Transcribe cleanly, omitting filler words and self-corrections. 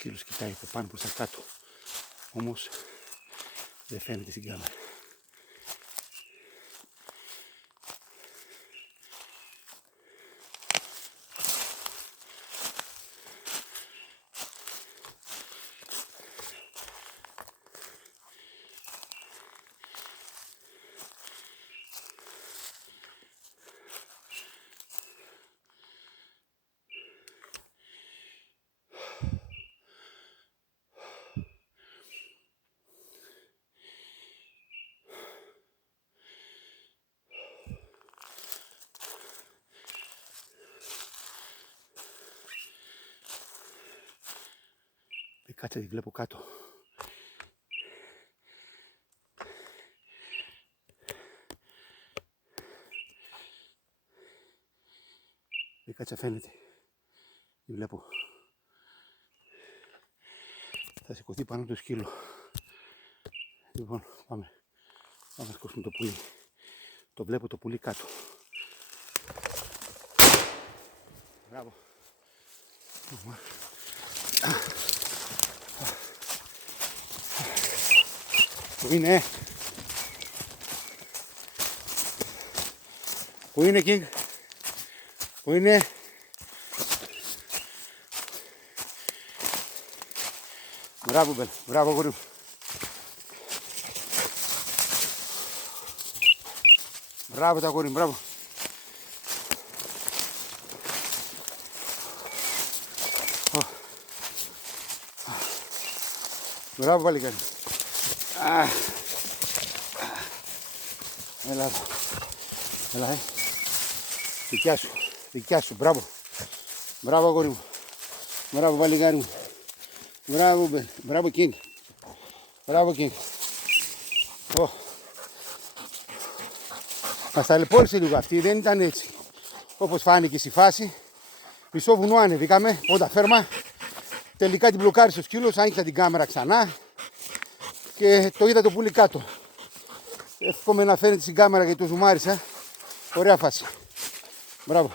σκύλος κοιτάει από πάνω προς τα κάτω. Όμως δεν φαίνεται στην κάμερα. Κάτσε, τη βλέπω κάτω. Η κάτσα φαίνεται. Τη βλέπω. Θα σηκωθεί πάνω το σκύλο. Λοιπόν, πάμε. Πάμε να σηκώσουμε το πουλί. Το βλέπω το πουλί κάτω. Μπράβο. Πού είναι? Πού είναι, King? Πού είναι? Μπράβο, Μπελ. Μπράβο, γόρι μου. Μπράβο, τα γόρι μου. Μπράβο. Μπράβο, παλικάρι. Έλα εδώ. Έλα, δικιά σου. Δικιά σου. Μπράβο. Μπράβο, αγόρι μου. Μπράβο, παλικάρι μου. Μπράβο, Μπεν. Μπράβο, King. Μπράβο, King. Μας ταλαιπώρησε λίγο αυτή. Δεν ήταν έτσι. Όπως φάνηκε στη φάση. Μισό βουνό ανεβήκαμε. Πόντα φέρμα. Τελικά την μπλοκάρισε ο σκύλος. Άνοιξα την κάμερα ξανά. Και το είδα το πουλί κάτω. Εύχομαι να φαίνεται στην κάμερα γιατί το ζουμάρισα. Ωραία φάση. Μπράβο.